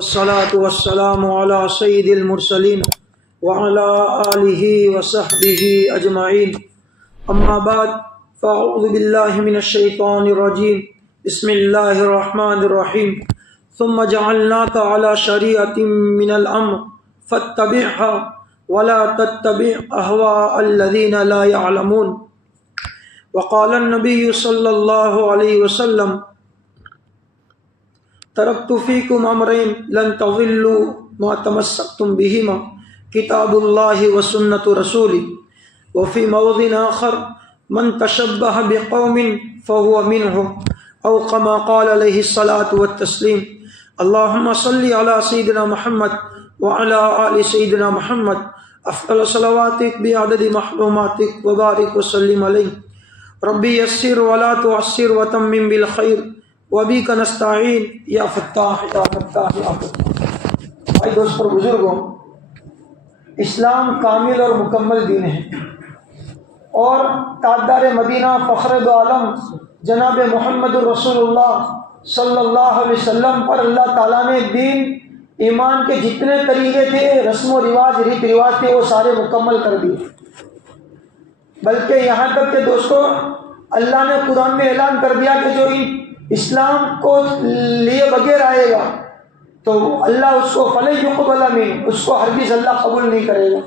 والصلاة والسلام على سيد المرسلين وعلى آله وصحبه أجمعين أما بعد فأعوذ بالله من الشيطان الرجيم بسم الله الرحمن الرحيم ثم جعلناك على شريعة من الأمر فاتبعها ولا تتبع أهواء الذين لا يعلمون وقال النبي صلى الله عليه وسلم ترکت فیکم امرین لن تضلوا ما تمسکتم بہما کتاب اللہ و سنت رسولی وفی موضع آخر من تشبہ بقوم فهو منهم او کما قال علیہ الصلاة والتسلیم اللہم صلی علی سیدنا محمد وعلی آل سیدنا محمد افضل صلواتک بعدد محروماتک وبارک وسلم علیہ ربی یسر ولا تعسر وتمم بالخیر وَبِكَ نَسْتَعِينُ یا فتاح یا فتاح یا فتاح۔ بھائی دوست اور بزرگوں، اسلام کامل اور مکمل دین ہے، اور تاجدار مدینہ فخر دو عالم جناب محمد رسول اللہ صلی اللہ علیہ وسلم پر اللہ تعالیٰ نے دین ایمان کے جتنے طریقے تھے، رسم و رواج، ریت رواج تھے، وہ سارے مکمل کر دیے۔ بلکہ یہاں تک کہ دوستو اللہ نے قرآن میں اعلان کر دیا کہ جو اسلام کو لیے بغیر آئے گا تو اللہ اس کو فلن یقبل منہ، اس کو ہرگز اللہ قبول نہیں کرے گا۔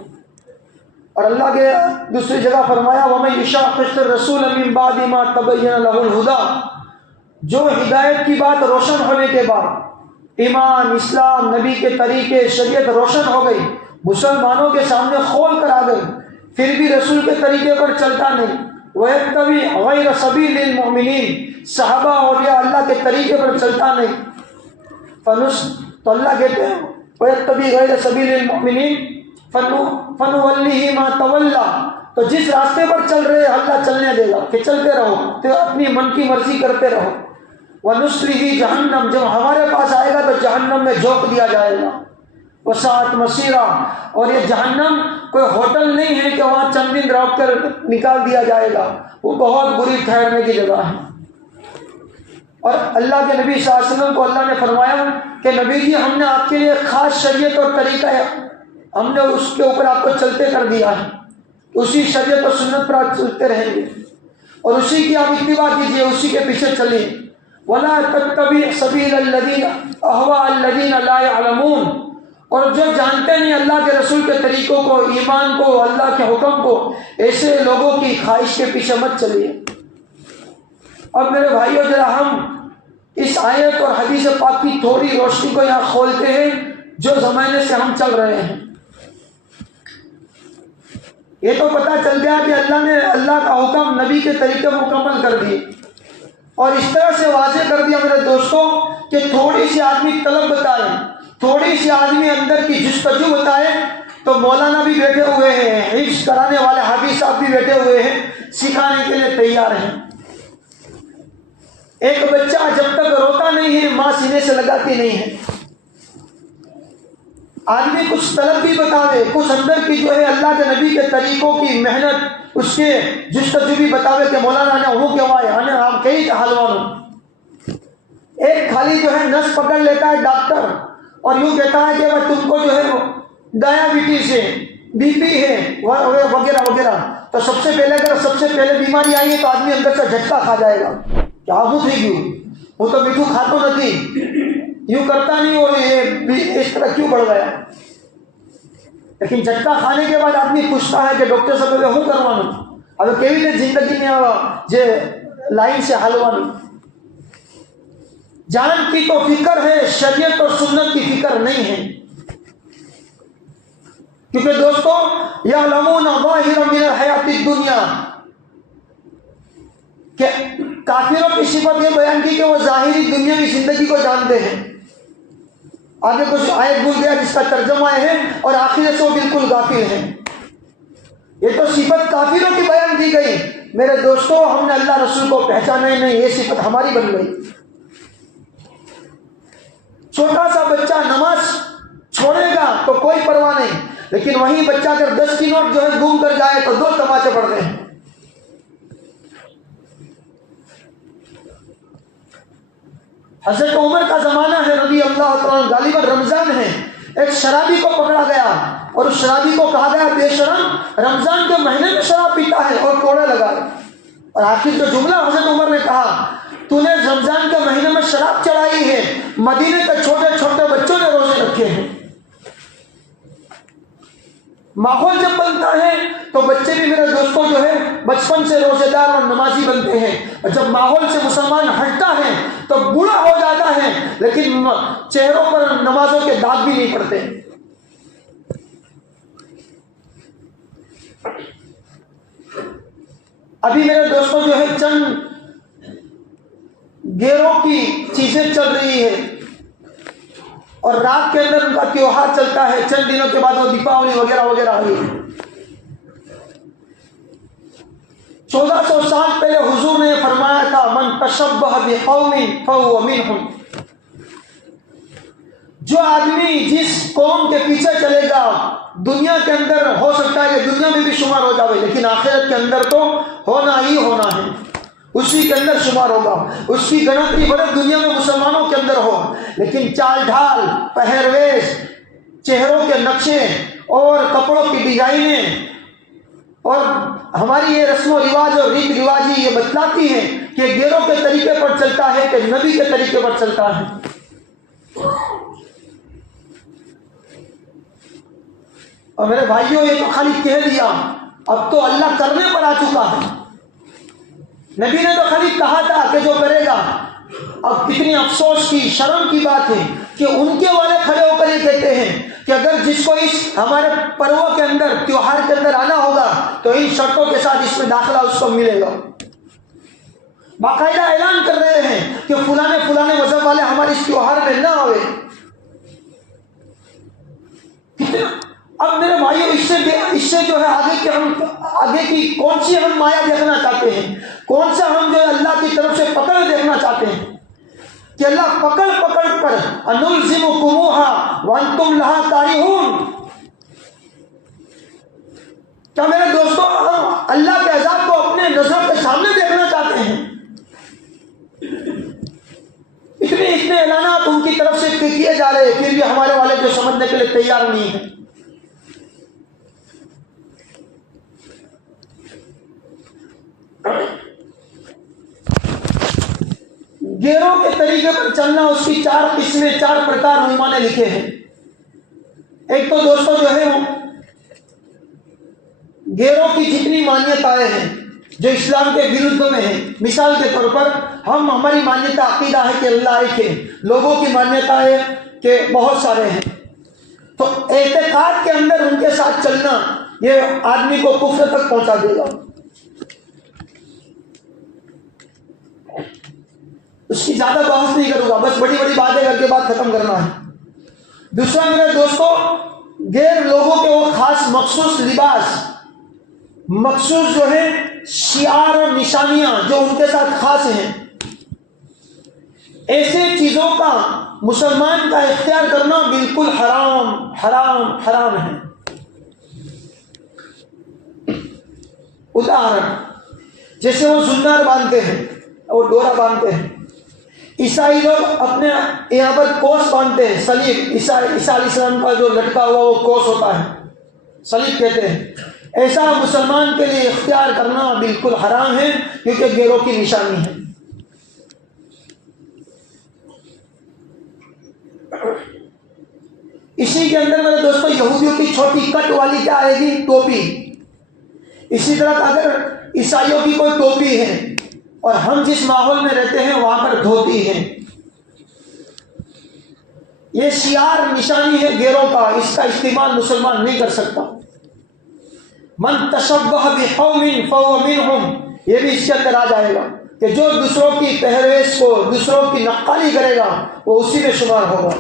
اور اللہ کے دوسری جگہ فرمایا وَمَن يُشَاقِقِ الرَّسُولَ مِن بَعْدِ مَا تَبَيَّنَ لَهُ الْهُدَىٰ، جو ہدایت کی بات روشن ہونے کے بعد، ایمان، اسلام، نبی کے طریقے، شریعت روشن ہو گئی، مسلمانوں کے سامنے کھول کر آ گئی، پھر بھی رسول کے طریقے پر چلتا نہیں، وَيَتَّبِعْ غَيْرَ سَبِيلِ الْمُؤْمِنِينَ، صحابہ اولیاء اللہ کے طریقے پر چلتا نہیں، تو اللہ کہتے ہیں وَيَتَّبِعْ غَيْرَ سَبِيلِ الْمُؤْمِنِينَ فَنُوَلِّهِ مَا تَوَلَّىٰ، تو جس راستے پر چل رہے اللہ چلنے دے گا کہ چلتے رہو، تو اپنی من کی مرضی کرتے رہو۔ وَنُصْلِهِ جَهَنَّمَ، جب ہمارے پاس آئے گا تو جہنم میں جھونک دیا جائے گا۔ وَسَاءَتْ مَصِيرًا، اور یہ جہنم کوئی ہوٹل نہیں ہے کہ وہاں چند دن روک کر نکال دیا جائے گا، وہ بہت بری ٹھہرنے کی جگہ ہے۔ اور اللہ کے نبی صلی اللہ علیہ وسلم کو اللہ نے فرمایا کہ نبی جی ہم نے آپ کے لیے خاص شریعت اور طریقہ ہے، ہم نے اس کے اوپر آپ کو چلتے کر دیا ہے، اسی شریعت اور سنت پر آپ چلتے رہیں گے اور اسی کی آپ اتباع کیجیے، اسی کے پیچھے چلیے۔ وَلَا تَتَّبِعْ سَبِيلَ الَّذِينَ أَهْوَاءَ الَّذِينَ لَا يَعْلَمُونَ، اور جو جانتے نہیں اللہ کے رسول کے طریقوں کو، ایمان کو، اللہ کے حکم کو، ایسے لوگوں کی خواہش کے پیچھے مت چلیے۔ اب میرے بھائیو ذرا ہم اس آیت اور حدیث پاک کی تھوڑی روشنی کو یہاں کھولتے ہیں جو زمانے سے ہم چل رہے ہیں۔ یہ تو پتہ چل گیا کہ اللہ نے اللہ کا حکم، نبی کے طریقے مکمل کر دیے، اور اس طرح سے واضح کر دیا میرے دوستوں کہ تھوڑی سی آدمی طلب بتائے، تھوڑی سی آدمی اندر کی جستجو بتائے تو مولانا بھی بیٹھے ہوئے ہیں، حفظ کرانے والے حافظ صاحب بھی بیٹھے ہوئے ہیں، سکھانے کے لیے تیار ہیں۔ ایک بچہ جب تک روتا نہیں ہے ماں سینے سے لگاتی نہیں ہے۔ آدمی کچھ طلب بھی بتاوے، کچھ اندر کی جو ہے اللہ کے نبی کے طریقوں کی محنت، اس کے جستجو بھی بتاوے کہ مولانا نے وہ کیوں آئے آنے ہم کئی حلوانوں۔ ایک خالی جو ہے نس پکڑ لیتا ہے ڈاکٹر اور یوں کہتا ہے کہ وہ تم کو جو ہے ڈائبٹیز ہے، بی پی ہے وغیرہ وغیرہ، تو سب سے پہلے اگر سب سے پہلے بیماری آئی ہے تو آدمی اندر سے جھٹکا کھا جائے گا کہ آبو تھی کیوں، وہ تو میٹھو کھاتو نہیں، یوں کرتا نہیں، اور یہ اس طرح کیوں بڑھ گیا۔ لیکن جھٹکا کھانے کے بعد آدمی پوچھتا ہے کہ ڈاکٹر صاحب ہوں کروانا اب کئی دن زندگی میں آوا جے لائن سے حلوانی۔ جان کی تو فکر ہے، شریعت اور سنت کی فکر نہیں ہے، کیونکہ دوستو یعلمون ظاہرا من الحیات الدنیا، کہ کافروں کی صفت یہ بیان کی کہ وہ ظاہری دنیا کی زندگی کو جانتے ہیں۔ آگے کچھ آیت بھول گیا جس کا ترجمہ ہے اور آخرت سے وہ بالکل غافل ہیں۔ یہ تو صفت کافروں کی بیان کی گئی، میرے دوستو ہم نے اللہ رسول کو پہچانا ہی نہیں، یہ صفت ہماری بن گئی۔ چھوٹا سا بچہ نماز چھوڑے گا تو کوئی پرواہ نہیں، لیکن وہی بچہ اگر 10 کی نوٹ جو ہے گم کر جائے تو 2 تماچے پڑتے ہیں۔ حضرت عمر کا زمانہ ہے رضی اللہ تعالیٰ، غالباً رمضان ہے، ایک شرابی کو پکڑا گیا اور اس شرابی کو کہا گیا بے شرم، رمضان کے مہینے میں شراب پیتا ہے، اور کوڑے لگائے۔ اور آخر جو جملہ حضرت عمر نے کہا، تو نے رمضان کے مہینے میں شراب چڑھائی ہے، مدینے کے چھوٹے چھوٹے بچوں نے روزے رکھے ہیں۔ ماحول جب بنتا ہے تو بچے بھی میرے دوستوں جو ہے بچپن سے روزے دار اور نمازی بنتے ہیں، اور جب ماحول سے مسلمان ہٹتا ہے تو بوڑھا ہو جاتا ہے لیکن چہروں پر نمازوں کے داغ بھی نہیں پڑتے۔ ابھی میرے دوستوں جو ہے چند گیروں کی چیزیں چل رہی ہے، اور رات کے اندر ان کا تیوہار چلتا ہے، چند دنوں کے بعد وہ دیپاولی وغیرہ وغیرہ آئی ہے۔ 1400 سال پہلے حضور نے فرمایا تھا من تشبہ بقوم فہو منہم، جو آدمی جس قوم کے پیچھے چلے گا دنیا کے اندر ہو سکتا ہے کہ دنیا میں بھی شمار ہو جائے، لیکن آخرت کے اندر تو ہونا ہی ہونا ہے، اسی کے اندر شمار ہوگا۔ اس کی گنتی بڑے دنیا میں مسلمانوں کے اندر ہو، لیکن چال ڈھال، پہرویش، چہروں کے نقشے اور کپڑوں کی ڈیزائنیں اور ہماری یہ رسم و رواج اور ریت رواجی یہ بتلاتی ہے کہ غیروں کے طریقے پر چلتا ہے کہ نبی کے طریقے پر چلتا ہے۔ اور میرے بھائیوں، یہ تو خالی کہہ دیا، اب تو اللہ کرنے پر آ چکا ہے۔ نبی نے تو خالی کہا تھا کہ جو کرے گا، اب کتنی افسوس کی، شرم کی بات ہے کہ ان کے والے کھڑے ہو کر یہ کہتے ہیں کہ اگر جس کو اس ہمارے پرو کے اندر، تیوہار کے اندر آنا ہوگا تو ان شرطوں کے ساتھ اس میں داخلہ اس کو ملے گا۔ باقاعدہ اعلان کر رہے ہیں کہ فلانے فلانے مذہب والے ہمارے اس تیوہار میں نہ آئے۔ اب میرے بھائیو، اس سے جو ہے آگے کی کون سی ہم مایا دیکھنا چاہتے ہیں، کون سا ہم جو ہے اللہ کی طرف سے پکڑ دیکھنا چاہتے ہیں کہ اللہ پکڑ کر انلزمکموہا وانتم لہا کارہون۔ کیا میرے دوستوں ہم اللہ کے عذاب کو اپنے نظر کے سامنے دیکھنا چاہتے ہیں؟ اتنے اعلانات ان کی طرف سے کیے جا رہے ہیں، پھر بھی ہمارے والے جو سمجھنے کے لیے تیار نہیں ہیں۔ گیروں کے طریقے پر چلنا، اس کی 4 قسمیں، 4 پرکار علماء نے لکھے ہیں۔ ایک تو دوستوں جو ہے وہ گیروں کی جتنی مانیتائیں ہیں جو اسلام کے وردھ میں ہیں، مثال کے طور پر ہماری مانیتا عقیدہ ہے کہ اللہ ایک ہے، لوگوں کی مانیتا ہے کہ بہت سارے ہیں، تو اعتقاد کے اندر ان کے ساتھ چلنا یہ آدمی کو کفر تک پہنچا دے گا۔ اس کی زیادہ بحث نہیں کروں گا، بس بڑی بڑی باتیں کر کے بات ختم کرنا ہے۔ دوسرا میرے دوستوں، غیر لوگوں کے وہ خاص مخصوص لباس، مخصوص جو ہے شعار اور نشانیاں جو ان کے ساتھ خاص ہیں، ایسے چیزوں کا مسلمان کا اختیار کرنا بالکل حرام حرام حرام ہے۔ اداہرن جیسے وہ زنار باندھتے ہیں، وہ ڈورا باندھتے ہیں، عیسائی لوگ اپنے یہاں پر کوس باندھتے ہیں، صلیب، عیسیٰ علیہ السلام کا جو لٹکا ہوا وہ کوس ہوتا ہے، صلیب کہتے ہیں۔ ایسا مسلمان کے لیے اختیار کرنا بالکل حرام ہے، کیونکہ غیروں کی نشانی ہے۔ اسی کے اندر میرے دوستوں یہودیوں کی چھوٹی کٹ والی کیا آئے گی؟ ٹوپی۔ اسی طرح اگر عیسائیوں کی کوئی ٹوپی ہے اور ہم جس ماحول میں رہتے ہیں وہاں پر دھوتی ہے، یہ شعار نشانی ہے غیروں کا، اس کا استعمال مسلمان نہیں کر سکتا۔ من تشبہ بقوم فہو منہم، یہ بھی اس کے اندر آ جائے گا کہ جو دوسروں کی پہرویش کو، دوسروں کی نقالی کرے گا وہ اسی میں شمار ہوگا۔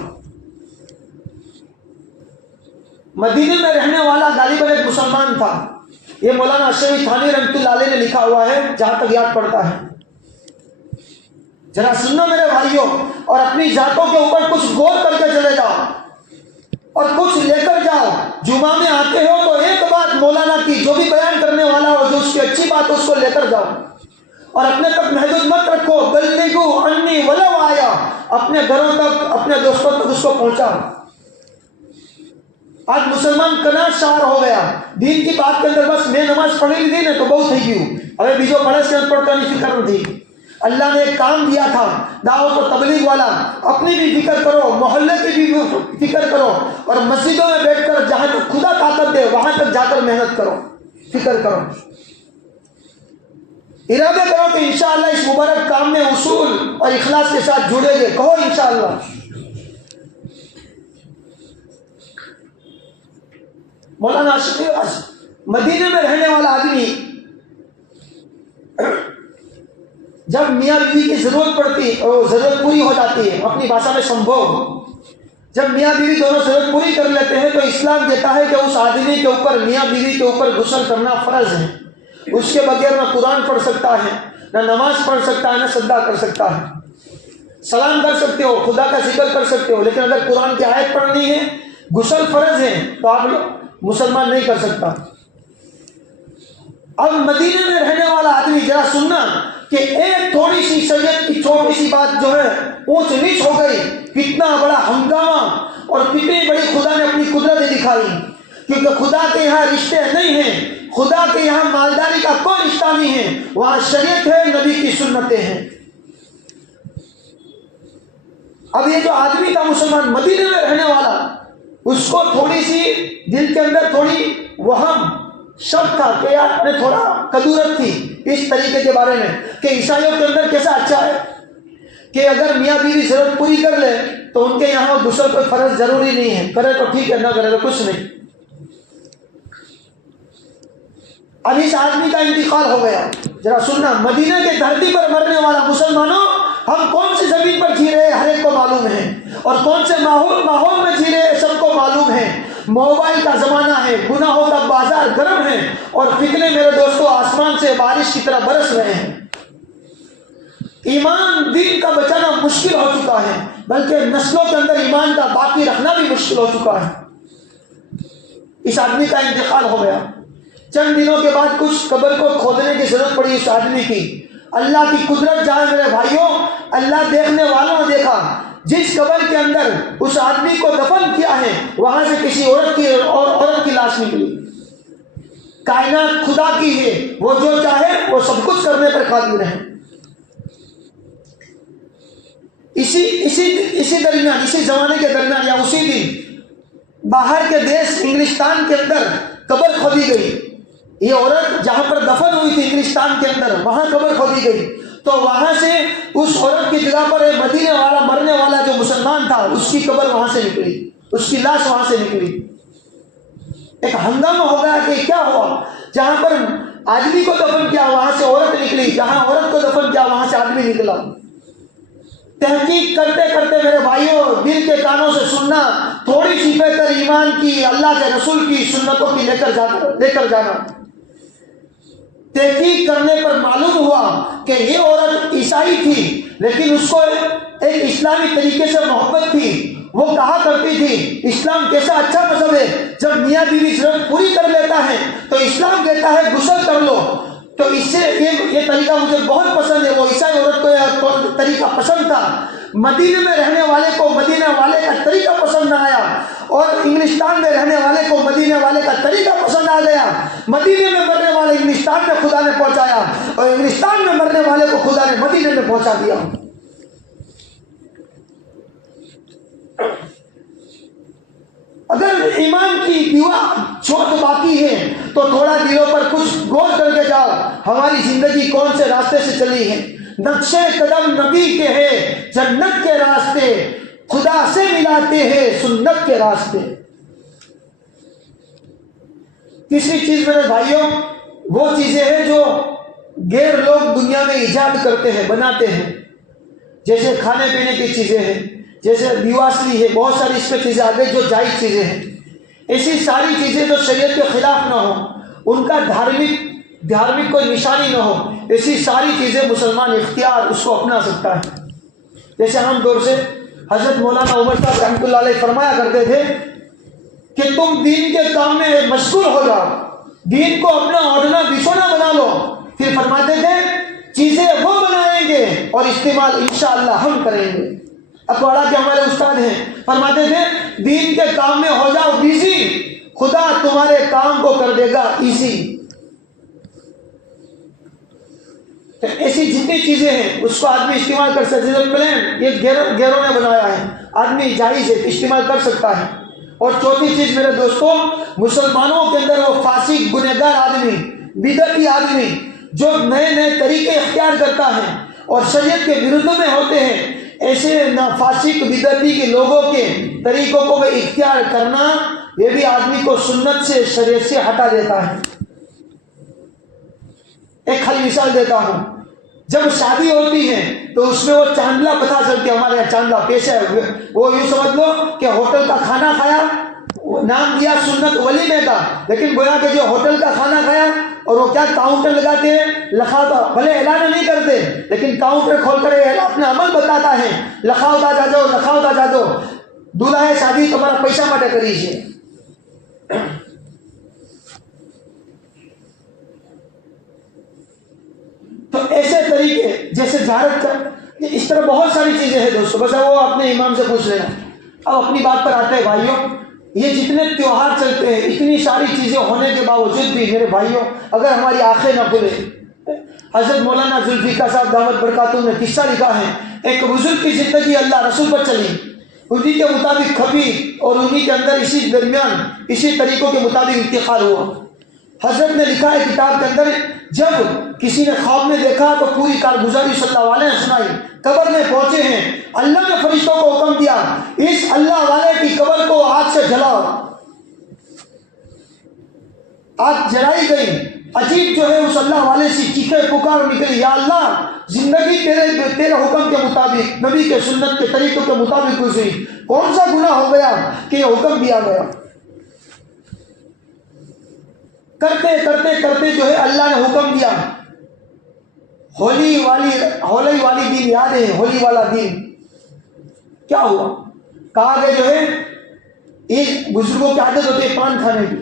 مدینے میں رہنے والا غالباً ایک مسلمان تھا، یہ مولانا اشرفی تھانی رحمۃ اللہ علیہ نے لکھا ہوا ہے، جہاں تک یاد پڑتا ہے۔ ذرا سننا میرے بھائیوں، اور اپنی ذاتوں کے اوپر کچھ غور کر کے چلے جاؤ اور کچھ لے کر جاؤ۔ جمعہ میں آتے ہو تو ایک بات مولانا کی جو بھی بیان کرنے والا ہو، جو اس کی اچھی بات اس کو لے کر جاؤ، اور اپنے تک محدود مت رکھو۔ بلغوا عنی ولو آیا، اپنے گھروں تک، اپنے دوستوں تک اس کو پہنچا۔ آج مسلمان کناٹ شعار ہو گیا، دین کی بات کے اندر بس میں نماز پڑھی لی تھی نا تو بہت تھی گئی، ابھی بیجو پڑھے سے ان پڑھتا نہیں فکر نہیں تھی۔ اللہ نے ایک کام دیا تھا دعوت و تبلیغ والا، اپنی بھی فکر کرو، محلے کی بھی فکر کرو، اور مسجدوں میں بیٹھ کر جہاں تک خدا طاقت دے وہاں تک جا کر محنت کرو، فکر کرو، ارادہ کرو کہ انشاءاللہ اس مبارک کام میں اصول اور اخلاص کے ساتھ جڑے گے، کہو انشاءاللہ۔ مولانا مدینے میں رہنے والا آدمی جب میاں بیوی کی ضرورت پڑتی اور ضرورت پوری ہو جاتی ہے، اپنی بھاشا میں سمبھوگ، جب میاں بیوی دونوں ضرورت پوری کر لیتے ہیں تو اسلام کہتا ہے کہ اس آدمی کے اوپر، میاں بیوی کے اوپر غسل کرنا فرض ہے۔ اس کے بغیر نہ قرآن پڑھ سکتا ہے، نہ نماز پڑھ سکتا ہے، نہ سجدہ کر سکتا ہے۔ سلام کر سکتے ہو، خدا کا ذکر کر سکتے ہو، لیکن اگر قرآن کی آیت پڑھنی ہے، غسل فرض ہے، تو آپ مسلمان نہیں کر سکتا۔ اب مدینے میں رہنے والا آدمی ذرا سننا کہ ایک تھوڑی سی شریعت کی چھوٹی سی بات جو ہے اونچ نیچ ہو گئی، کتنا بڑا ہنگامہ اور کتنی بڑی خدا نے اپنی قدرت دکھائی، کیونکہ خدا کے یہاں رشتے نہیں ہیں، خدا کے یہاں مالداری کا کوئی رشتہ نہیں ہے، وہاں شریعت ہے، نبی کی سنتیں ہیں۔ اب یہ جو آدمی تھا مسلمان مدینے میں رہنے والا، اس کو تھوڑی سی دل کے اندر تھوڑی وہم شک تھا کہ یار میں تھوڑا کدورت تھی اس طریقے کے بارے میں کہ عیسائیوں کے اندر کیسا اچھا ہے کہ اگر میاں بیوی ضرورت پوری کر لے تو ان کے یہاں غسل کوئی فرض ضروری نہیں ہے، کرے تو ٹھیک ہے، نہ کرے تو کچھ نہیں۔ اب اس آدمی کا انتقال ہو گیا، ذرا سننا، مدینہ کے دھرتی پر مرنے والا مسلمانوں، ہم کون سی زمین پر جی رہے ہیں ہر ایک کو معلوم ہے، اور کون سے ماحول میں جی رہے ہیں سب کو معلوم ہے۔ موبائل کا زمانہ ہے، گناہوں کا بازار گرم ہے، اور فتنے میرے دوستوں آسمان سے بارش کی طرح برس رہے ہیں۔ ایمان دین کا بچانا مشکل ہو چکا ہے، بلکہ نسلوں کے اندر ایمان کا باقی رکھنا بھی مشکل ہو چکا ہے۔ اس آدمی کا انتقال ہو گیا، چند دنوں کے بعد کچھ قبر کو کھودنے کی ضرورت پڑی اس آدمی کی۔ اللہ کی قدرت جہاں میرے بھائیوں، اللہ دیکھنے والوں نے دیکھا، جس قبر کے اندر اس آدمی کو دفن کیا ہے وہاں سے کسی عورت کی لاش نکلی۔ کائنات خدا کی ہے، وہ جو چاہے وہ سب کچھ کرنے پر قادر ہے۔ اسی درمیان، اسی زمانے کے درمیان یا اسی دن باہر کے دیش انگلستان کے اندر قبر کھودی گئی۔ یہ عورت جہاں پر دفن ہوئی تھی انگلستان کے اندر، وہاں قبر کھودی گئی، تو وہاں سے اس عورت کی جگہ پر مدینے والا مرنے والا جو مسلمان تھا اس کی قبر وہاں سے نکلی، اس کی لاش وہاں سے نکلی۔ ایک ہنگامہ ہو گیا کہ کیا ہوا، جہاں پر آدمی کو دفن کیا وہاں سے عورت نکلی، جہاں عورت کو دفن کیا وہاں سے آدمی نکلا۔ تحقیق کرتے کرتے میرے بھائیوں، دل کے کانوں سے سننا، تھوڑی سی بہتر ایمان کی، اللہ کے رسول کی سنتوں کی لے کر جانا۔ تحقیق کرنے پر معلوم ہوا کہ یہ عورت عیسائی تھی، لیکن اس کو ایک اسلامی طریقے سے محبت تھی۔ وہ کہا کرتی تھی اسلام کیسا اچھا مذہب ہے، جب میاں بیوی ضرورت پوری کر لیتا ہے تو اسلام کہتا ہے غسل کر لو۔ تو اس سے یہ طریقہ مجھے بہت پسند ہے۔ وہ عیسائی عورت کو یہ طریقہ پسند تھا، مدینے میں رہنے والے کو مدینے والے کا طریقہ پسند نہ آیا، اور انگلستان میں رہنے والے کو مدینے والے کا طریقہ پسند آ گیا۔ مدینے میں مرنے والے انگلستان میں خدا نے پہنچایا، اور انگلستان میں مرنے والے کو خدا نے مدینے میں پہنچا دیا۔ اگر ایمان کی دیوار چھوٹ باقی ہے تو تھوڑا دلوں پر کچھ غور کر کے جاؤ، ہماری زندگی کون سے راستے سے چلی ہے۔ نقشے قدم نبی کے ہیں، جنت کے راستے خدا سے ملاتے ہیں سنت کے راستے۔ تیسری چیز میرے بھائیوں، وہ چیزیں ہیں جو غیر لوگ دنیا میں ایجاد کرتے ہیں، بناتے ہیں، جیسے کھانے پینے کی چیزیں ہیں، جیسے دیواسلی ہے، بہت ساری اس میں چیزیں آگے جو جائز چیزیں ہیں۔ ایسی ساری چیزیں جو شریعت کے خلاف نہ ہو، ان کا دھارمک کوئی نشانی نہ ہو، ایسی ساری چیزیں مسلمان اختیار اس کو اپنا سکتا ہے۔ جیسے عام طور سے حضرت مولانا عمر صاحب رحمۃ اللہ علیہ فرمایا کرتے تھے کہ تم دین کے کام میں مشغول ہو جاؤ، دین کو اپنا اوڑھنا بچھونا بنا لو۔ پھر فرماتے تھے چیزیں وہ بنائیں گے اور استعمال انشاءاللہ ہم کریں گے۔ اکواڑا کے ہمارے استاد ہیں، فرماتے تھے دین کے کام میں ہو جاؤ بیزی، خدا تمہارے کام کو کر دے گا ایزی۔ تو ایسی جتنی چیزیں ہیں اس کو آدمی استعمال کر سکتے ہیں۔ پلین یہ گیروں نے بنایا ہے، آدمی جائز ہے استعمال کر سکتا ہے۔ اور چوتھی چیز میرے دوستوں، مسلمانوں کے اندر وہ فاسق گنہگار آدمی، بدعتی آدمی جو نئے نئے طریقے اختیار کرتا ہے اور شریعت کے وروਧ میں ہوتے ہیں، ایسے فاسق بدعتی کے لوگوں کے طریقوں کو بھی اختیار کرنا، یہ بھی آدمی کو سنت سے شریعت سے ہٹا دیتا ہے۔ ایک خالی مثال دیتا ہوں، جب شادی ہوتی ہے تو اس میں وہ چاندلا پتہ چلتی ہے، ہمارے یہاں چاندلا پیش ہے، وہ یوں سمجھ لو کہ ہوٹل کا کھانا کھایا، نام دیا سنت ولیمے کا، لیکن گویا کہ جو ہوٹل کا کھانا کھایا اور وہ کیا کاؤنٹر لگاتے ہیں، لکھاوتا، بھلے اعلان نہیں کرتے لیکن کاؤنٹر کھول کر اپنا عمل بتاتا ہے، لکھاوتا جا جاؤ، لکھاوتا جا جاؤ، دولہا ہے شادی تمہارا پیسہ مٹے کریجیے۔ تو ایسے طریقے جیسے جہارت کا، اس طرح بہت ساری چیزیں ہیں دوستوں، بس وہ اپنے امام سے پوچھ لینا۔ اب اپنی بات پر آتے ہیں بھائیوں، یہ جتنے تیوہار چلتے ہیں، اتنی ساری چیزیں ہونے کے باوجود بھی میرے بھائیوں اگر ہماری آنکھیں نہ کھلے، حضرت مولانا ذوالفقار صاحب دامت برکاتہ نے قصہ لکھا ہے، ایک بزرگ کی زندگی اللہ رسول پر چلی، انہی کے مطابق کھپی اور انہی کے اندر اسی درمیان اسی طریقوں کے مطابق انتقال ہوا۔ حضرت نے لکھا ہے کتاب کے اندر، جب کسی نے خواب میں دیکھا تو پوری کارگزاری صلی اللہ علیہ نے سنائی، قبر میں پہنچے ہیں، اللہ نے فرشتوں کو حکم دیا اس اللہ والے کی قبر کو آگ سے جلاؤ، آگ جلائی گئی، عجیب جو ہے اس اللہ والے سے چیخے پکار نکلی، یا اللہ زندگی تیرے حکم کے مطابق، نبی کے سنت کے طریقوں کے مطابق گزری، کون سا گناہ ہو گیا کہ یہ حکم دیا گیا؟ کرتے کرتے کرتے جو ہے اللہ نے حکم دیا، ہولی والی دن یاد ہے، ہولی والا دن کیا ہوا؟ کہا کہ جو ہے ایک بزرگوں کی عادت ہوتی ہے پان کھانے کی،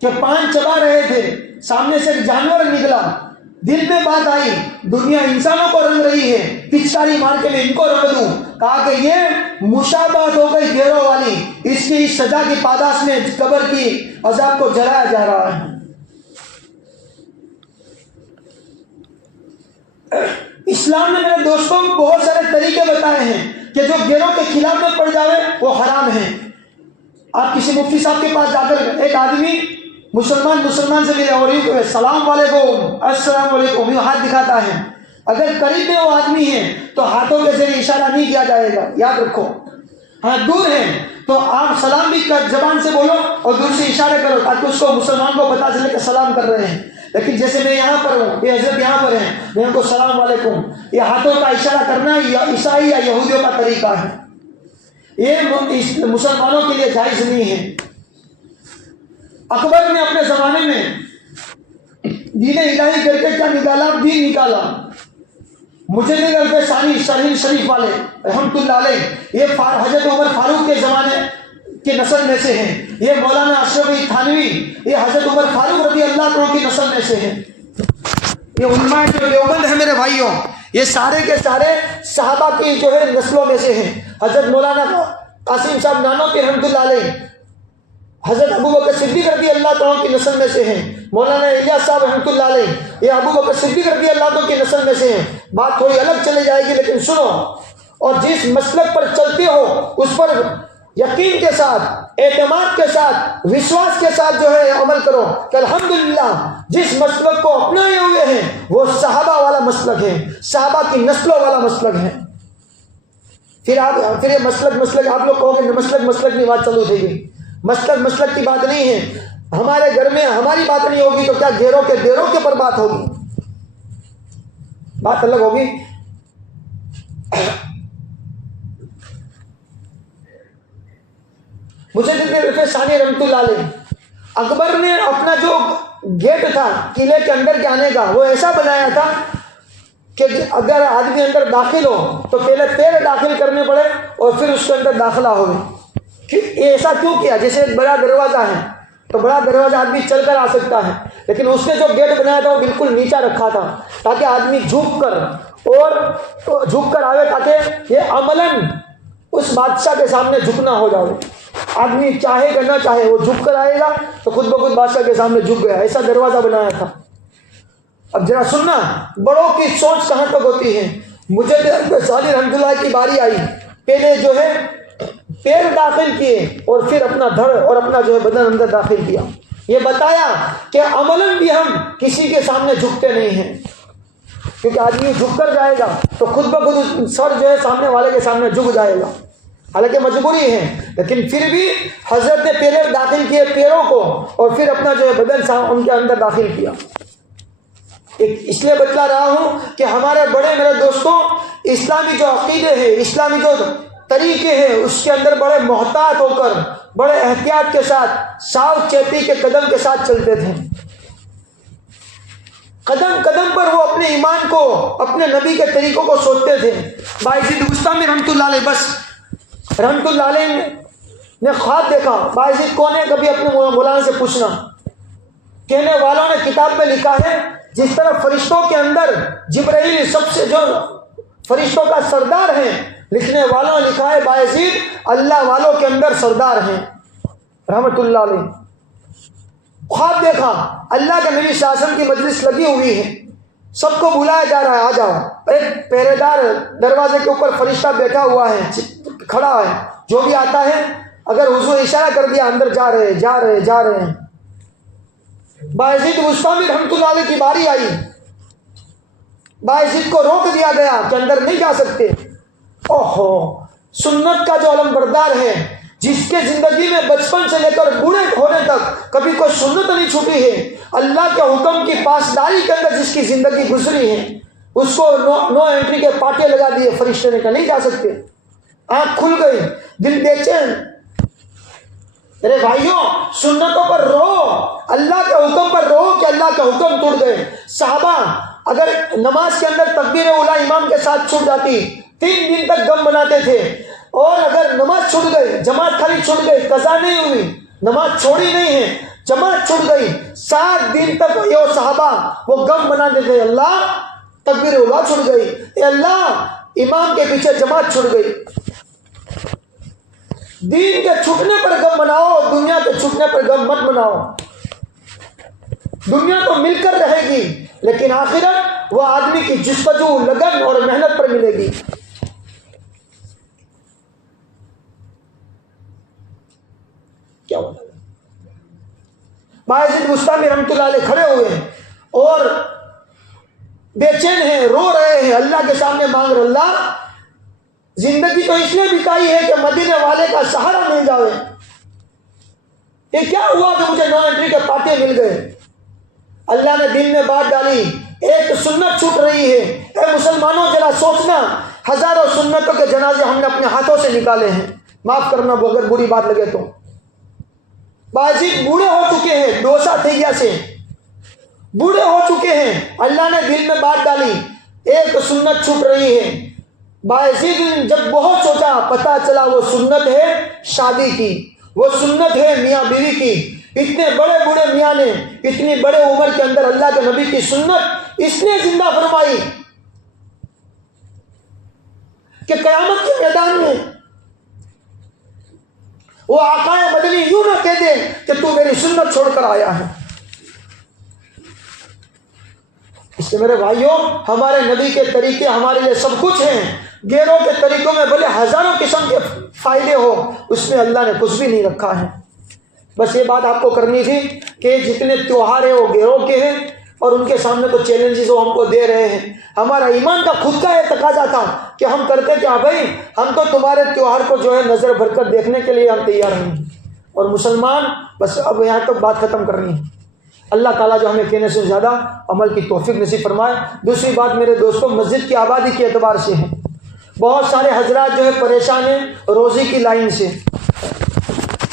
کہ پان چبا رہے تھے، سامنے سے ایک جانور نکلا، دل میں بات آئی دنیا انسانوں کو رنگ رہی ہے، پچکاری مار کے میں ان کو رنگ دوں، کہا کہ یہ مشابہت ہو گئی گھیروں والی، اس کی سزا کی پاداش میں قبر کی عذاب کو جلایا جا رہا ہے۔ اسلام نے میرے دوستوں بہت سارے طریقے بتائے ہیں کہ جو گھیروں کے خلاف میں پڑ جاوے وہ حرام ہے۔ آپ کسی مفتی صاحب کے پاس جا کر ایک آدمی مسلمان سے ملے اور یوں السلام علیکم السلام علیکم یوں ہاتھ دکھاتا ہے، اگر قریب میں وہ آدمی ہے تو ہاتھوں کے ذریعے اشارہ نہیں کیا جائے گا، یاد رکھو۔ ہاں دور ہے تو آپ سلام بھی زبان سے بولو اور دور سے اشارے کرو تاکہ اس کو مسلمان کو پتا چلے کہ سلام کر رہے ہیں، لیکن جیسے میں یہاں پر ہوں، یہ حضرت یہاں پر ہیں، میں ان کو السلام علیکم، یہ ہاتھوں کا اشارہ کرنا یا عیسائی یا یہودیوں کا طریقہ ہے، یہ مسلمانوں کے لیے جائز نہیں ہے۔ اکبر نے اپنے زمانے میں دین الہی کر کے کیا نکالا؟ دین نکالا۔ مجھے نہیں لگتا ثانی شریف والے رحمت اللہ علیہ، یہ حضرت عمر فاروق کے زمانے کے نسل میں سے ہیں، یہ مولانا اشرف علی تھانوی یہ حضرت عمر فاروق رضی اللہ عنہ کی نسل میں سے ہیں، یہ علماء جو دیوبند ہیں میرے بھائیوں، یہ سارے کے سارے صحابہ کی جو ہے نسلوں میں سے ہیں۔ حضرت مولانا قاسم صاحب نانوتوی رحمت اللہ علیہ حضرت ابو بکر صدیق رضی اللہ عنہ کی نسل میں سے ہیں، مولانا الیاس صاحب رحمۃ اللہ علیہ یہ ابو بکر صدیق رضی اللہ عنہ کی نسل میں سے ہیں۔ بات تھوڑی الگ چلے جائے گی لیکن سنو، اور جس مسلک پر چلتے ہو اس پر یقین کے ساتھ، اعتماد کے ساتھ، وشواس کے ساتھ جو ہے عمل کرو کہ الحمدللہ جس مسلک کو اپنائے ہوئے ہیں وہ صحابہ والا مسلک ہے، صحابہ کی نسلوں والا مسلک ہے۔ پھر یہ مسلک آپ لوگ کہو گے مسلک کی بات چلو تھے گی، مسلک کی بات نہیں ہے، ہمارے گھر میں ہماری بات نہیں ہوگی تو کیا گھیروں کے پر بات ہوگی، بات الگ ہوگی۔ مجھے ثانی رحمت اللہ علیہ، اکبر نے اپنا جو گیٹ تھا قلعے کے اندر کے آنے کا وہ ایسا بنایا تھا کہ اگر آدمی اندر داخل ہو تو پہلے پیر داخل کرنے پڑے اور پھر اس کے اندر داخلہ ہوگی۔ ایسا کیوں کیا؟ جیسے ایک بڑا دروازہ ہے تو بڑا دروازہ آدمی چل کر آ سکتا ہے، لیکن اس نے جو گیٹ بنایا تھا وہ بالکل نیچا رکھا تھا تاکہ آدمی جھک کر اور جھک کر آوے تاکہ یہ عملاً اس بادشاہ کے سامنے جھکنا ہو جاؤ. آدمی چاہے کہ نہ چاہے وہ جھک کر آئے گا تو خود بخود بادشاہ کے سامنے جھک گیا. ایسا دروازہ بنایا تھا. اب ذرا سننا بڑوں کی سوچ کہاں تک ہوتی ہے. مجھے سالی رحمۃ اللہ کی باری آئی. پہلے جو ہے پیر داخل کیے اور پھر اپنا دھڑ اور اپنا جو ہے بدن اندر داخل کیا. یہ بتایا کہ عملاً بھی ہم کسی کے سامنے جھکتے نہیں ہیں, کیونکہ آدمی جھک کر جائے گا تو خود بخود سر جو ہے سامنے والے کے سامنے جھک جائے گا. حالانکہ مجبوری ہے, لیکن پھر بھی حضرت نے پہلے داخل کیے پیروں کو اور پھر اپنا جو ہے بدن ان کے اندر داخل کیا. اس لیے بتلا رہا ہوں کہ ہمارے بڑے میرے دوستوں اسلامی جو عقیدے ہیں, اسلامی جو طریقے ہیں, اس کے اندر بڑے محتاط ہو کر بڑے احتیاط کے ساتھ ساؤ چیپی کے قدم کے ساتھ چلتے تھے. قدم قدم پر وہ اپنے ایمان کو اپنے نبی کے طریقوں کو سوچتے تھے. باعزید بستامی رحمۃ اللہ علیہ بس رحمۃ اللہ علیہ نے خواب دیکھا. باعزید کون ہے کبھی اپنے مولانا سے پوچھنا. کہنے والوں نے کتاب میں لکھا ہے جس طرح فرشتوں کے اندر جبرائیل سب سے جو فرشتوں کا سردار ہے, لکھنے والوں نے لکھا ہے باعزید اللہ والوں کے اندر سردار ہیں رحمۃ اللہ علیہ. خواب دیکھا اللہ کے نبی صلی اللہ علیہ وسلم کی مجلس لگی ہوئی ہے, سب کو بلایا جا رہا ہے, آ جاؤ. ایک پہرے دار دروازے کے اوپر فرشتہ بیٹھا ہوا ہے, کھڑا ہے, جو بھی آتا ہے اگر حضور اشارہ کر دیا اندر جا رہے جا رہے جا رہے ہیں. باعزید بستامی رحمۃ اللہ علیہ کی باری آئی. باعزید کو روک دیا گیا کہ اندر نہیں جا سکتے. اوہو, سنت کا جو علم بردار ہے, جس کے زندگی میں بچپن سے لے کر بوڑھے ہونے تک کبھی کوئی سنت نہیں چھوٹی ہے, اللہ کے حکم کی پاسداری کے اندر جس کی زندگی گزری ہے, اس کو نو انٹری کے پاٹے لگا دیے فرشتے نے کہا نہیں جا سکتے. آنکھ کھل گئی, دل بے چین. ارے بھائیوں سنتوں پر رہو, اللہ کے حکم پر رہو کہ اللہ کے حکم ٹوٹ گئے. صحابہ اگر نماز کے اندر تکبیر اولیٰ امام کے ساتھ چھوٹ جاتی 3 دن تک غم مناتے تھے, اور اگر نماز چھوٹ گئی, جماعت خالی چھوٹ گئی, قضا نہیں ہوئی, نماز چھوڑی نہیں ہے, جماعت چھوٹ گئی, 7 دن تک یہ صحابہ وہ غم مناتے تھے. اللہ تکبیر اولیٰ چھوٹ گئی, اے اللہ امام کے پیچھے جماعت چھوٹ گئی. دین کے چھٹنے پر غم مناؤ, دنیا کے چھٹنے پر غم مت مناؤ. دنیا تو مل کر رہے گی, لیکن آخرت وہ آدمی کی جستجو لگن اور محنت پر ملے گی. کیا ہوتا ہے؟ باعزید بستامی رحمۃ اللہ علیہ کھڑے ہوئے ہیں اور بے چین ہیں, رو رہے ہیں, اللہ کے سامنے مانگ رہے, اللہ زندگی تو اس لیے بکائی ہے کہ مدینے والے کا سہارا مل جاوے. یہ کیا ہوا کہ مجھے 9 انٹری کے پاٹے مل گئے. اللہ نے دل میں بات ڈالی, ایک سنت چھوٹ رہی ہے. اے مسلمانوں ذرا سوچنا, ہزاروں سنتوں کے جنازے ہم نے اپنے ہاتھوں سے نکالے ہیں, معاف کرنا اگر بری بات لگے تو. باعزید بوڑھے ہو چکے ہیں, ڈوسا تھیا سے بوڑھے ہو چکے ہیں. اللہ نے دل میں بات ڈالی, ایک سنت چھوٹ رہی ہے. باعزید جب بہت سوچا, پتا چلا وہ سنت ہے شادی کی, وہ سنت ہے میاں بیوی کی. اتنے بڑے بوڑھے میاں نے اتنی بڑے عمر کے اندر اللہ کے نبی کی سنت اس نے زندہ فرمائی کہ قیامت کے میدان میں وہ آقا مدنی یوں نہ کہہ دے کہ تو میری سنت چھوڑ کر آیا ہے. اس لیے میرے بھائیوں ہمارے نبی کے طریقے ہمارے لیے سب کچھ ہیں. غیروں کے طریقوں میں بھلے ہزاروں قسم کے فائدے ہو, اس میں اللہ نے کچھ بھی نہیں رکھا ہے. بس یہ بات آپ کو کرنی تھی کہ جتنے تیوہار ہیں وہ غیروں کے ہیں اور ان کے سامنے تو چیلنجز وہ ہم کو دے رہے ہیں. ہمارا ایمان کا خود کا یہ تقاضا تھا کہ ہم کرتے کیا بھائی, ہم تو تمہارے تیوہار کو جو ہے نظر بھر کر دیکھنے کے لیے ہم تیار نہیں. اور مسلمان بس اب یہاں تک بات ختم کرنی ہے. اللہ تعالیٰ جو ہمیں کہنے سے زیادہ عمل کی توفیق نصیب فرمائے. دوسری بات میرے دوستوں, مسجد کی آبادی کے اعتبار سے ہے. بہت سارے حضرات جو ہے پریشان ہیں روزی کی لائن سے,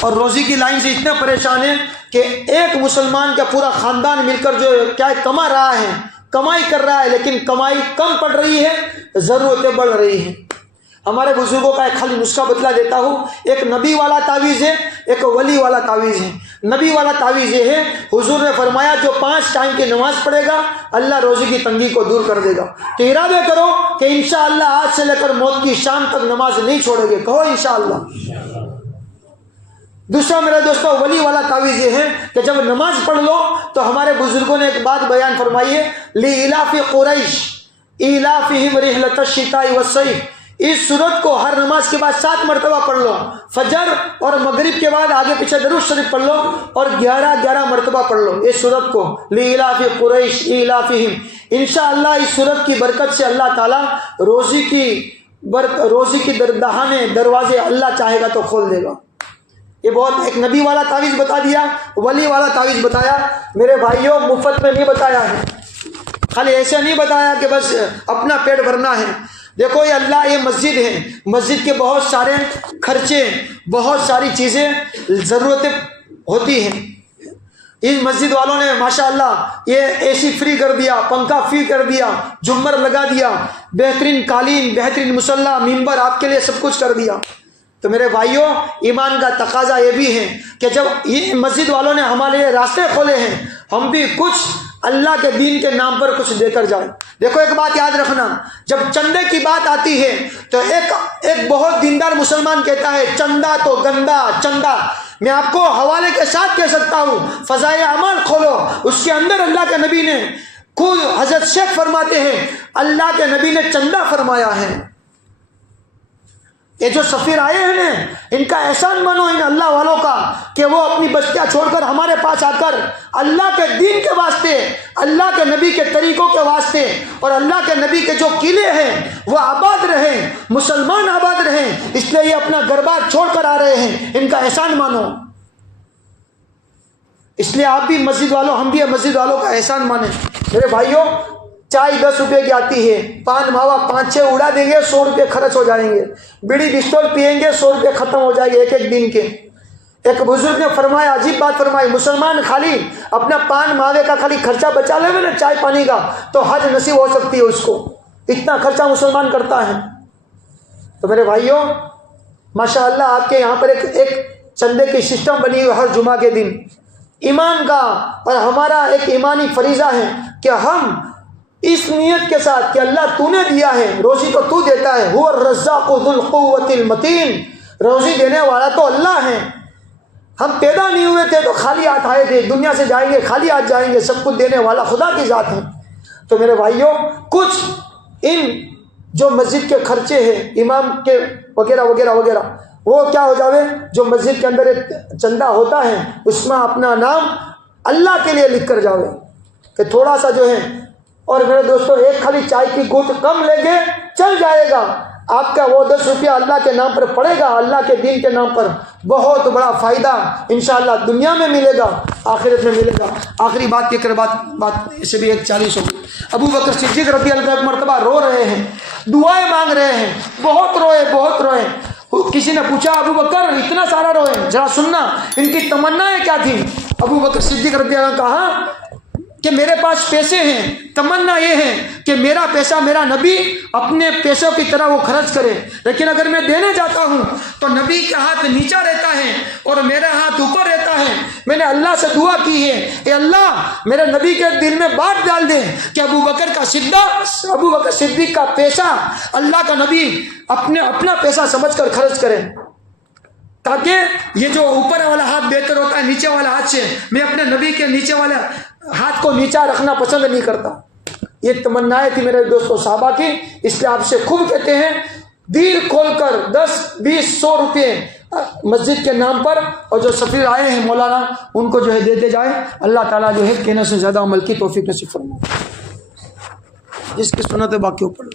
اور روزی کی لائن سے اتنے پریشان ہیں کہ ایک مسلمان کا پورا خاندان مل کر جو کیا کما رہا ہے, کمائی کر رہا ہے, لیکن کمائی کم پڑ رہی ہے, ضرورتیں بڑھ رہی ہیں. ہمارے بزرگوں کا ایک خالی نسخہ بتلا دیتا ہوں. ایک نبی والا تعویذ ہے, ایک ولی والا تعویذ ہے. نبی والا تعویذ یہ ہے، حضور نے فرمایا جو 5 ٹائم کی نماز پڑھے گا اللہ روزی کی تنگی کو دور کر دے گا۔ تو ارادے کرو کہ انشاءاللہ آج سے لے کر موت کی شام تک نماز نہیں چھوڑیں گے، کہو انشاءاللہ۔ دوسرا میرے دوستو ولی والا تعویذ یہ ہے کہ جب نماز پڑھ لو تو ہمارے بزرگوں نے ایک بات بیان فرمائی ہے، لِإِلَافِ قُرَيْشٍ إِلَافِهِمْ رِحْلَةَ الشِّتَاءِ وَالصَّيْفِ، اس سورت کو ہر نماز کے بعد 7 مرتبہ پڑھ لو، فجر اور مغرب کے بعد آگے پیچھے درود شریف پڑھ لو اور 11 مرتبہ پڑھ لو اس سورت کو، لِإِلَافِ قُرَيْشٍ إِلَافِهِمْ۔ انشاءاللہ اس سورت کی برکت سے اللہ تعالیٰ روزی کی دہانے دروازے اللہ چاہے گا تو کھول دے گا۔ یہ بہت ایک نبی والا تعویذ بتا دیا، ولی والا تعویذ بتایا۔ میرے بھائیوں مفت میں نہیں بتایا ہے، خالی ایسے نہیں بتایا کہ بس اپنا پیٹ بھرنا ہے۔ دیکھو یہ اللہ، یہ مسجد ہے، مسجد کے بہت سارے خرچے، بہت ساری چیزیں ضرورتیں ہوتی ہیں۔ اس مسجد والوں نے ماشاءاللہ یہ اے سی فری کر دیا، پنکھا فری کر دیا، جھومر لگا دیا، بہترین قالین، بہترین مصلی، ممبر آپ کے لیے سب کچھ کر دیا۔ تو میرے بھائیوں ایمان کا تقاضا یہ بھی ہے کہ جب یہ مسجد والوں نے ہمارے لیے راستے کھولے ہیں، ہم بھی کچھ اللہ کے دین کے نام پر کچھ دے کر جائیں۔ دیکھو ایک بات یاد رکھنا، جب چندے کی بات آتی ہے تو ایک بہت دیندار مسلمان کہتا ہے چندہ تو گندا چندہ۔ میں آپ کو حوالے کے ساتھ کہہ سکتا ہوں، فضائل اعمال کھولو، اس کے اندر اللہ کے نبی نے خود حضرت شیخ فرماتے ہیں اللہ کے نبی نے چندہ فرمایا ہے۔ یہ جو سفیر آئے ہیں نا، ان کا احسان مانو ان اللہ والوں کا کہ وہ اپنی بستیاں چھوڑ کر ہمارے پاس آ کر اللہ کے دین کے واسطے، اللہ کے نبی کے طریقوں کے واسطے اور اللہ کے نبی کے جو قلعے ہیں وہ آباد رہیں، مسلمان آباد رہیں، اس لیے یہ اپنا گھر بار چھوڑ کر آ رہے ہیں، ان کا احسان مانو۔ اس لیے آپ بھی مسجد والوں، ہم بھی مسجد والوں کا احسان مانیں۔ میرے بھائیوں چائے 10 روپے کی آتی ہے، پان ماوا 5-6 اڑا دیں گے، 100 روپے خرچ ہو جائیں گے، بیڑی بسٹول پئیں گے، 100 روپے ختم ہو جائیں گے ایک دن کے۔ ایک بزرگ نے فرمایا، عجیب بات فرمائی، مسلمان خالی اپنا پان ماوے کا خالی خرچہ بچا لے نا چائے پانی کا تو حج نصیب ہو سکتی ہے اس کو، اتنا خرچہ مسلمان کرتا ہے۔ تو میرے بھائیوں ماشاءاللہ آپ کے یہاں پر ایک چندے کی سسٹم بنی ہوئی ہر جمعہ کے دن۔ ایمان کا اور ہمارا ایک ایمانی فریضہ ہے کہ ہم اس نیت کے ساتھ کہ اللہ تو نے دیا ہے، روزی تو تو دیتا ہے، هو الرزاق ذو القوة المتین، روزی دینے والا تو اللہ ہے۔ ہم پیدا نہیں ہوئے تھے تو خالی ہاتھ آئے تھے، دنیا سے جائیں گے خالی ہاتھ جائیں گے، سب کچھ دینے والا خدا کی ذات ہے۔ تو میرے بھائیوں کچھ ان جو مسجد کے خرچے ہیں امام کے وغیرہ وغیرہ وغیرہ، وہ کیا ہو جاوے، جو مسجد کے اندر ایک چندہ ہوتا ہے اس میں اپنا نام اللہ کے لیے لکھ کر جاوے کہ تھوڑا سا جو ہے۔ اور میرے دوستو ایک خالی چائے کی گھونٹ کم لے گے چل جائے گا، آپ کا وہ 10 روپیہ اللہ کے نام پر پڑے گا، اللہ کے دین کے نام پر بہت بڑا فائدہ انشاءاللہ دنیا میں ملے گا، آخرت میں ملے گا۔ آخری بات یہ کر بات اسے بھی 1:40 ہو گئی۔ ابو بکر صدیق رضی اللہ عنہ ایک مرتبہ رو رہے ہیں، دعائیں مانگ رہے ہیں، بہت روئے۔ کسی نے پوچھا ابو بکر اتنا سارا روئے، ذرا سننا ان کی تمنائیں کیا تھی۔ ابو بکر صدیق رضی اللہ عنہ کہا کہ میرے پاس پیسے ہیں، تمنا یہ ہے کہ میرا پیسہ میرا نبی اپنے پیسوں کی طرح وہ خرچ کرے، لیکن اگر میں دینے جاتا ہوں تو نبی کا ہاتھ نیچا رہتا ہے اور میرا ہاتھ اوپر رہتا ہے۔ میں نے اللہ سے دعا کی ہے اے اللہ میرے نبی کے دل میں بات ڈال دے کہ ابو بکر صدیق کا پیسہ اللہ کا نبی اپنا پیسہ سمجھ کر خرچ کرے، تاکہ یہ جو اوپر والا ہاتھ بہتر ہوتا ہے نیچے والا ہاتھ سے، میں اپنے نبی کے نیچے والے ہاتھ کو نیچا رکھنا پسند نہیں کرتا۔ یہ تمنائیں تھی میرے دوستوں صحابہ کی، اس لیے آپ سے خوب کہتے ہیں دل کھول کر 10 20 100 روپے مسجد کے نام پر، اور جو سفیر آئے ہیں مولانا ان کو جو ہے دیتے جائیں۔ اللہ تعالیٰ جو ہے کہنے سے زیادہ عمل کی توفیق نصیب فرمائے۔ جس کی سنت ہے باقی اوپر